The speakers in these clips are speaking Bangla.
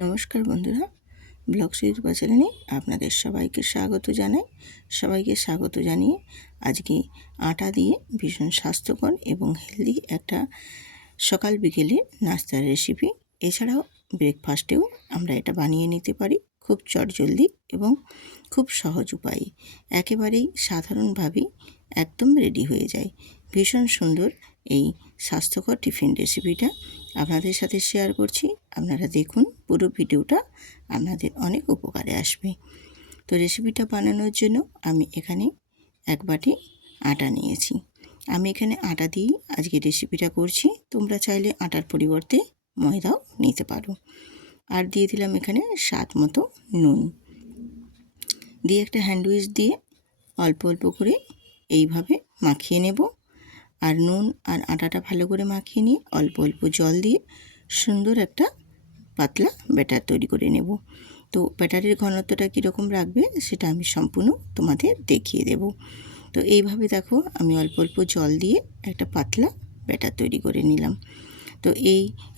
নমস্কার বন্ধুরা, ব্লগ সুদীপা চ্যানেলে আপনাদের সবাইকে স্বাগত জানিয়ে আজকে আটা দিয়ে ভীষণ স্বাস্থ্যকর এবং হেলদি একটা সকাল বিকেলে নাস্তার রেসিপি, এছাড়াও ব্রেকফাস্টেও আমরা এটা বানিয়ে নিতে পারি খুব চটজলদি এবং খুব সহজ উপায়ে। একেবারেই সাধারণভাবেই একদম রেডি হয়ে যায়। ভীষণ সুন্দর এই স্বাস্থ্যকর টিফিন রেসিপিটা আপনাদের সাথে শেয়ার করছি। আপনারা দেখুন, পুরো ভিডিওটা আপনাদের অনেক উপকারে আসবে। তো রেসিপিটা বানানোর জন্য আমি এখানে 1 বাটি আটা নিয়েছি। আমি এখানে আটা দিয়েই আজকে রেসিপিটা করছি। তোমরা চাইলে আটার পরিবর্তে ময়দাও নিতে পারো। আর দিয়ে দিলাম এখানে স্বাদ মতো নুন। দিয়ে একটা হ্যান্ড উইচ দিয়ে অল্প অল্প করে এইভাবে মাখিয়ে নেব। আর নুন আর আটাটা ভালো করে মাখিয়ে নিয়ে অল্প অল্প জল দিয়ে সুন্দর একটা পাতলা ব্যাটার তৈরি করে নেব। তো ব্যাটারের ঘনত্বটা কীরকম রাখবে সেটা আমি সম্পূর্ণ তোমাদের দেখিয়ে দেব। তো এইভাবে দেখো, আমি অল্প অল্প জল দিয়ে একটা পাতলা ব্যাটার তৈরি করে নিলাম। তো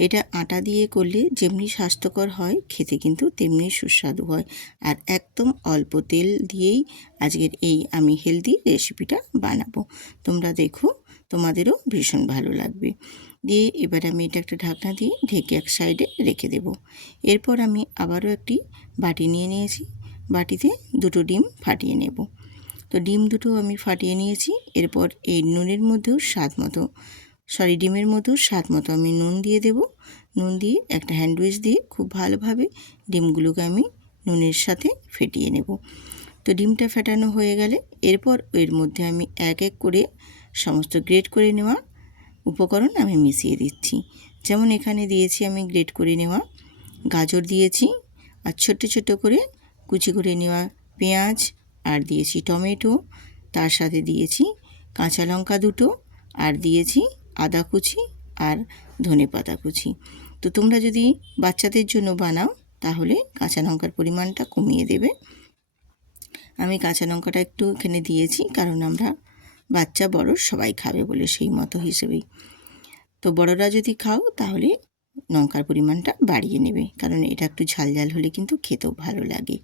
এটা আটা দিয়ে করলে যেমনি স্বাস্থ্যকর হয়, খেতে কিন্তু তেমনি সুস্বাদু হয়। আর একদম অল্প তেল দিয়েই আজকের আমি হেলদি রেসিপিটা বানাবো। তোমরা দেখো, তোমাদেরও ভীষণ ভালো লাগবে। দিয়ে এবার আমি এটা একটা ঢাকনা দিয়ে ঢেকে এক সাইডে রেখে দেব। এরপর আমি আবারও একটি বাটি নিয়ে নিয়েছি। বাটিতে 2টো ডিম ফাটিয়ে নেব। তো ডিম দুটো আমি ফাটিয়ে নিয়েছি। এরপর এই ডিমের মধ্যেও স্বাদ মতো আমি নুন দিয়ে দেব। নুন দিয়ে একটা হ্যান্ড উইচ দিয়ে খুব ভালোভাবে ডিমগুলোকে আমি নুনের সাথে ফেটিয়ে নেব। তো ডিমটা ফেটানো হয়ে গেলে এরপর এর মধ্যে আমি এক এক করে সমস্ত গ্রেট করে নেওয়া উপকরণ আমি মিশিয়ে দিচ্ছি। যেমন এখানে দিয়েছি আমি গ্রেট করে নেওয়া গাজর দিয়েছি, আর ছোট্ট ছোট্ট করে কুচি করে নেওয়া পেঁয়াজ, আর দিয়েছি টমেটো, তার সাথে দিয়েছি কাঁচা লঙ্কা 2টো, আর দিয়েছি আদা কুচি আর ধনেপাতা কুচি। তো তোমরা যদি বাচ্চাদের জন্য বানাও তাহলে কাঁচা লঙ্কার পরিমাণটা কমিয়ে দেবে। আমি কাঁচা লঙ্কাটা একটু এখানে দিয়েছি, কারণ আমরা বাচ্চা বড় সবাই খাবে বলে, সেই মতো হিসেবেই। তো বড়রা যদি খাও তাহলে লঙ্কার পরিমাণটা বাড়িয়ে নেবে, কারণ এটা একটু ঝাল ঝাল হলে কিন্তু খেতেও ভালো লাগে।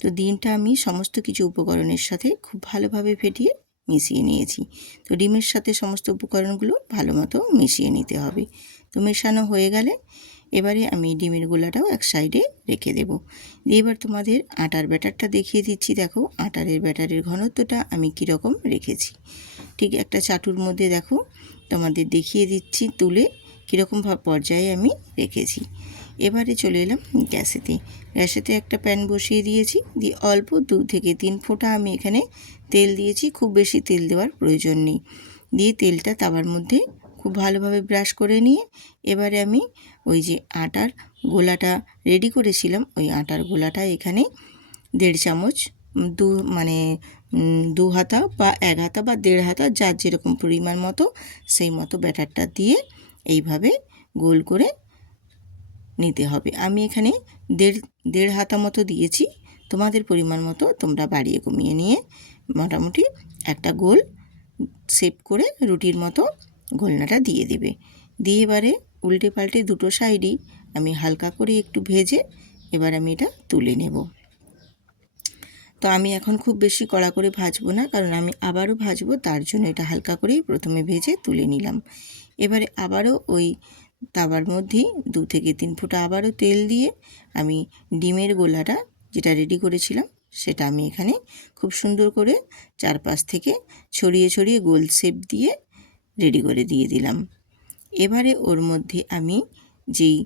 তো ডিমটা আমি সমস্ত কিছু উপকরণের সাথে খুব ভালোভাবে ফেটিয়ে মিশিয়ে নিয়েছি। তো ডিমের সাথে সমস্ত উপকরণগুলো ভালো মতো মিশিয়ে নিতে হবে। তো মেশানো হয়ে গেলে এবারে আমি ডিমের গোলাটাও এক সাইডে রেখে দেব। দিয়ে এবার তোমাদের আটার ব্যাটারটা দেখিয়ে দিচ্ছি। দেখো, ব্যাটারের ঘনত্বটা আমি কীরকম রেখেছি। ঠিক একটা চাটুর মধ্যে দেখো, তোমাদের দেখিয়ে দিচ্ছি তুলে কীরকম পর্যায়ে আমি রেখেছি। এবারে চলে এলাম গ্যাসেতে একটা প্যান বসিয়ে দিয়েছি। দিয়ে অল্প 2 থেকে 3 ফোঁটা আমি এখানে তেল দিয়েছি। খুব বেশি তেল দেওয়ার প্রয়োজন নেই। দিয়ে তেলটা তাওয়ার মধ্যে খুব ভালোভাবে ব্রাশ করে নিয়ে এবারে আমি ওই যে আটার গোলাটা রেডি করেছিলাম, ওই আটার গোলাটা এখানে 1.5 চামচ, 2 হাতা বা 1 হাতা বা 1.5 হাতা, যার যেরকম পরিমাণ মতো সেই মতো ব্যাটারটা দিয়ে এইভাবে গোল করে নিতে হবে। আমি এখানে 1.5 হাতা মতো দিয়েছি। তোমাদের পরিমাণ মতো তোমরা বাড়িয়ে কমিয়ে নিয়ে মোটামুটি একটা গোল শেপ করে রুটির মতো গোলনাটা দিয়ে দেবে। দিয়ে এবারে উল্টে পাল্টে 2টো সাইডই আমি হালকা করে একটু ভেজে এবার আমি এটা তুলে নেব। তো আমি এখন খুব বেশি কড়া করে ভাজবো না, কারণ আমি আবারও ভাজবো, তার জন্য এটা হালকা করেই প্রথমে ভেজে তুলে নিলাম। এবারে আবারও ওই তাওয়ার মধ্যেই 2 থেকে 3 ফোঁটা আবারও তেল দিয়ে আমি ডিমের গোলাটা যেটা রেডি করেছিলাম সেটা আমি এখানে খুব সুন্দর করে চারপাশ থেকে ছড়িয়ে ছড়িয়ে গোল শেপ দিয়ে রেডি করে দিয়ে দিলাম। এবারে ওর মধ্যে আমি যেই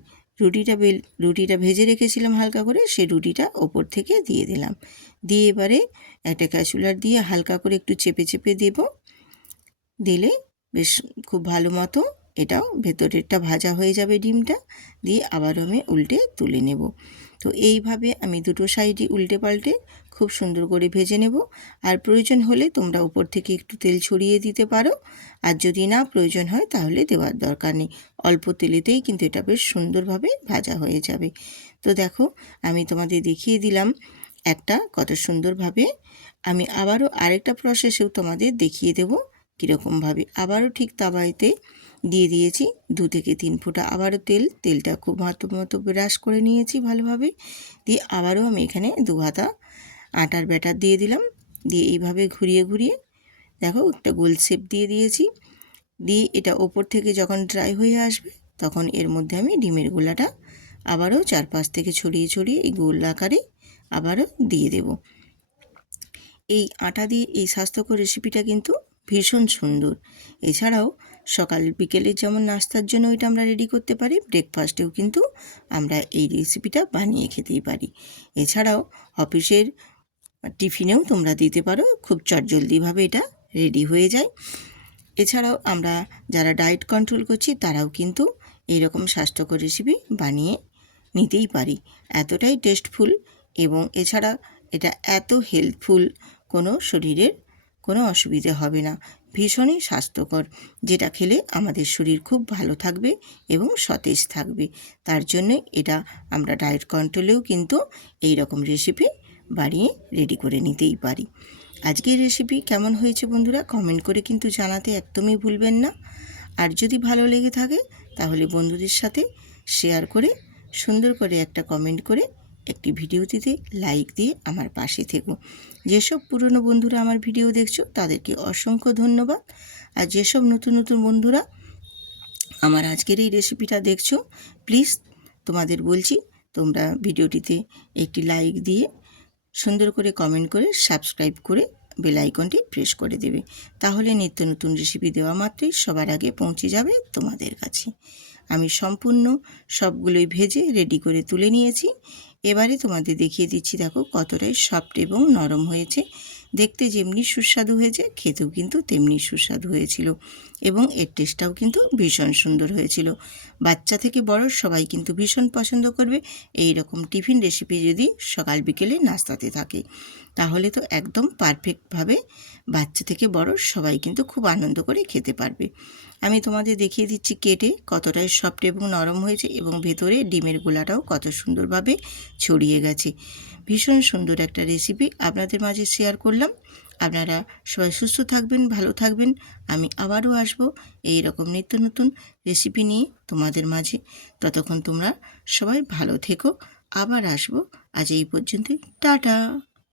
রুটিটা ভেজে রেখেছিলাম হালকা করে, সেই রুটিটা ওপর থেকে দিয়ে দিলাম। দিয়ে এবারে একটা ক্যাসুলার দিয়ে হালকা করে একটু চেপে চেপে দেব। দিলে বেশ খুব ভালো মতো এটাও ভেতরেরটা ভাজা হয়ে যাবে ডিমটা। দিয়ে আবারও আমি উল্টে তুলে নেব। তো এইভাবে আমি 2টো সাইডই উল্টে পাল্টে খুব সুন্দর করে ভেজে নেব। আর প্রয়োজন হলে তোমরা উপর থেকে একটু তেল ছড়িয়ে দিতে পারো, আর যদি না প্রয়োজন হয় তাহলে দেওয়ার দরকার নেই। অল্প তেলেতেই কিন্তু এটা বেশ সুন্দরভাবে ভাজা হয়ে যাবে। তো দেখো, আমি তোমাদের দেখিয়ে দিলাম একটা কত সুন্দরভাবে। আমি আবারও আরেকটা প্রসেসেও তোমাদের দেখিয়ে দেব কীরকমভাবে। আবারও ঠিক তাওয়াতে দিয়ে দিয়েছি 2 থেকে 3 ফোঁটা আবারও তেলটা খুব মতো ব্রাশ করে নিয়েছি ভালোভাবে। দিয়ে আবারও আমি এখানে 2 হাতা আটার ব্যাটার দিয়ে দিলাম। দিয়ে এইভাবে ঘুরিয়ে ঘুরিয়ে দেখো একটা গোল শেপ দিয়ে দিয়েছি। দিয়ে এটা ওপর থেকে যখন ড্রাই হয়ে আসবে তখন এর মধ্যে আমি ডিমের গোলাটা আবারও চারপাশ থেকে ছড়িয়ে ছড়িয়ে এই গোল আকারে আবারও দিয়ে দেব। এই আটা দিয়ে এই স্বাস্থ্যকর রেসিপিটা কিন্তু ভীষণ সুন্দর। এছাড়াও সকাল বিকেলের যেমন নাস্তার জন্য এটা আমরা রেডি করতে পারি, ব্রেকফাস্টেও কিন্তু আমরা এই রেসিপিটা বানিয়ে খেতেই পারি। এছাড়াও অফিসের টিফিনেও তোমরা দিতে পারো, খুব চটজলদিভাবে এটা রেডি হয়ে যায়। এছাড়াও আমরা যারা ডায়েট কন্ট্রোল করছি তারাও কিন্তু এইরকম স্বাস্থ্যকর রেসিপি বানিয়ে নিতেই পারি। এতটাই টেস্টফুল এবং এছাড়া এটা এত হেল্পফুল, কোনো শরীরের কোনো অসুবিধে হবে না, ভীষণই স্বাস্থ্যকর, যেটা খেলে আমাদের শরীর খুব ভালো থাকবে এবং সতেজ থাকবে। তার জন্যে এটা আমরা ডায়েট কন্ট্রোলেও কিন্তু এই রকম রেসিপি বানিয়ে রেডি করে নিতেই পারি। আজকের রেসিপি কেমন হয়েছে বন্ধুরা কমেন্ট করে কিন্তু জানাতে একদমই ভুলবেন না। আর যদি ভালো লেগে থাকে তাহলে বন্ধুদের সাথে শেয়ার করে সুন্দর করে একটা কমেন্ট করে একটি ভিডিওটিতে লাইক দিয়ে আমার পাশে থেকো। যেসব পুরনো বন্ধুরা আমার ভিডিও দেখছো তাদেরকে অসংখ্য ধন্যবাদ। আর যেসব নতুন নতুন বন্ধুরা আমার আজকের এই রেসিপিটা দেখছো, প্লিজ তোমাদের বলছি তোমরা ভিডিওটিতে একটি লাইক দিয়ে সুন্দর করে কমেন্ট করে সাবস্ক্রাইব করে বেল আইকনটি প্রেস করে দেবে। তাহলে নিত্য নতুন রেসিপি দেওয়া মাত্রই সবার আগে পৌঁছে যাবে তোমাদের কাছে। আমি সম্পূর্ণ সবগুলোই ভেজে রেডি করে তুলে নিয়েছি। এবারে তোমাদের দেখিয়ে দিচ্ছি, দেখো কতটাই সফট এবং নরম হয়েছে। দেখতে যেমনি সুস্বাদু হয়েছে খেতেও কিন্তু তেমনি সুস্বাদু হয়েছিল এবং এর টেস্টটাও কিন্তু ভীষণ সুন্দর হয়েছিল। বাচ্চা থেকে বড় সবাই কিন্তু ভীষণ পছন্দ করবে এই রকম টিফিন রেসিপি যদি সকাল বিকেলে নাস্তাতে থাকে, তাহলে তো একদম পারফেক্টভাবে বাচ্চা থেকে বড় সবাই কিন্তু খুব আনন্দ করে খেতে পারবে। আমি তোমাদের দেখিয়ে দিচ্ছি কেটে কতটাই সফট এবং নরম হয়েছে এবং ভেতরে ডিমের গোলাটাও কত সুন্দরভাবে ছড়িয়ে গেছে। ভীষণ সুন্দর একটা রেসিপি আপনাদের মাঝে শেয়ার করলাম। আপনারা সবাই সুস্থ থাকবেন, ভালো থাকবেন। আমি আবারও আসবো এই রকম নিত্য নতুন রেসিপি নিয়ে তোমাদের মাঝে। ততক্ষণ তোমরা সবাই ভালো থেকো। আবার আসবো। আজ এই পর্যন্তই। টাটা।